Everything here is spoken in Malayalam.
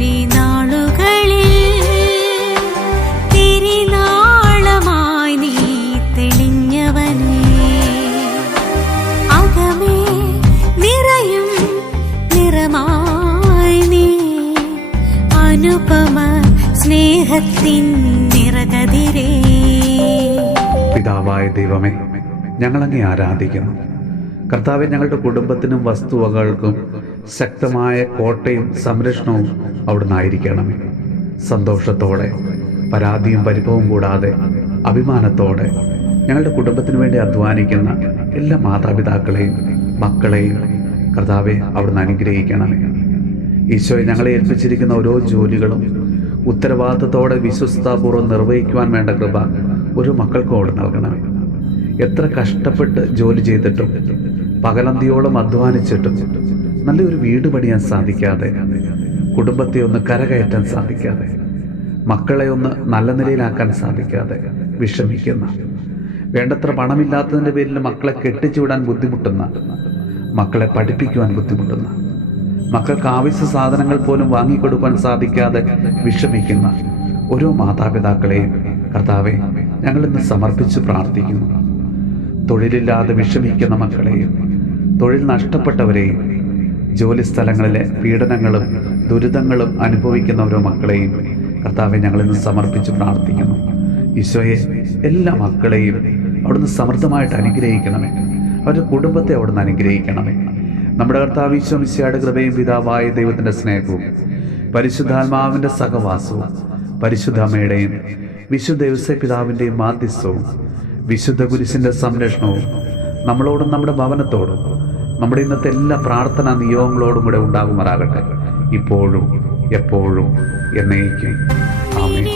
തിരുനാളുകളിൽ തിരുനാളമായി നീ തെളിഞ്ഞവനേ, അകമേ നിറയും നിറമായി നീ അനുപമ സ്നേഹത്തിൻ നിറകതിരേ. പിതാവായ ദൈവമേ, ഞങ്ങളങ്ങേ ആരാധിക്കുന്നു. കർത്താവെ, ഞങ്ങളുടെ കുടുംബത്തിനും വസ്തുവകകൾക്കും ശക്തമായ കോട്ടയും സംരക്ഷണവും അവിടുന്ന് ആയിരിക്കണമേ. സന്തോഷത്തോടെ, പരാതിയും പരിഭവവും കൂടാതെ അഭിമാനത്തോടെ ഞങ്ങളുടെ കുടുംബത്തിന് വേണ്ടി അധ്വാനിക്കുന്ന എല്ലാ മാതാപിതാക്കളെയും മക്കളെയും കർത്താവെ അവിടുന്ന് അനുഗ്രഹിക്കണമേ. ഈശോയെ, ഞങ്ങളെ ഏൽപ്പിച്ചിരിക്കുന്ന ഓരോ ജോലികളും ഉത്തരവാദിത്തത്തോടെ വിശ്വസ്താപൂർവ്വം നിർവഹിക്കുവാൻ വേണ്ട കൃപ ഒരു മക്കൾക്കും അവിടെ നൽകണമേ. എത്ര കഷ്ടപ്പെട്ട് ജോലി ചെയ്തിട്ടും പകലന്തിയോളം അധ്വാനിച്ചിട്ടും നല്ലൊരു വീട് പണിയാൻ സാധിക്കാതെ, കുടുംബത്തെ ഒന്ന് കരകയറ്റാൻ സാധിക്കാതെ, മക്കളെ ഒന്ന് നല്ല നിലയിലാക്കാൻ സാധിക്കാതെ വിഷമിക്കുന്ന, വേണ്ടത്ര പണമില്ലാത്തതിൻ്റെ പേരിൽ മക്കളെ കെട്ടിച്ചുവിടാൻ ബുദ്ധിമുട്ടുന്ന, മക്കളെ പഠിപ്പിക്കുവാൻ ബുദ്ധിമുട്ടുന്ന, മക്കൾക്ക് ആവശ്യ സാധനങ്ങൾ പോലും വാങ്ങിക്കൊടുക്കാൻ സാധിക്കാതെ വിഷമിക്കുന്ന ഓരോ മാതാപിതാക്കളെയും കർത്താവെ ഞങ്ങളിന്ന് സമർപ്പിച്ച് പ്രാർത്ഥിക്കുന്നു. തൊഴിലില്ലാതെ വിഷമിക്കുന്ന മക്കളെയും തൊഴിൽ നഷ്ടപ്പെട്ടവരെയും ജോലി സ്ഥലങ്ങളിലെ പീഡനങ്ങളും ദുരിതങ്ങളും അനുഭവിക്കുന്ന ഓരോ മക്കളെയും കർത്താവെ ഞങ്ങളിന്ന് സമർപ്പിച്ച് പ്രാർത്ഥിക്കുന്നു. ഈശോയെ, എല്ലാ മക്കളെയും അവിടുന്ന് സമൃദ്ധമായിട്ട് അനുഗ്രഹിക്കണമേ. അവരുടെ കുടുംബത്തെ അവിടുന്ന് അനുഗ്രഹിക്കണമേ. നമ്മുടെ കർത്താവ് ഈശോ മിശിഹായുടെ കൃപയും പിതാവായ ദൈവത്തിൻ്റെ സ്നേഹവും പരിശുദ്ധാത്മാവിൻ്റെ സഹവാസവും പരിശുദ്ധ അമ്മയുടെയും വിശുദ്ധ ഔസേപ്പ് പിതാവിൻ്റെയും മാധ്യസ്ഥവും വിശുദ്ധ കുരിശിൻ്റെ സംരക്ഷണവും നമ്മളോടും നമ്മുടെ ഭവനത്തോടും നമ്മുടെ ഇന്നത്തെ എല്ലാ പ്രാർത്ഥനാ നിയോഗങ്ങളോടും കൂടെ ഉണ്ടാകുമാറാകട്ടെ, ഇപ്പോഴും എപ്പോഴും എന്നേക്കും. ആമേൻ.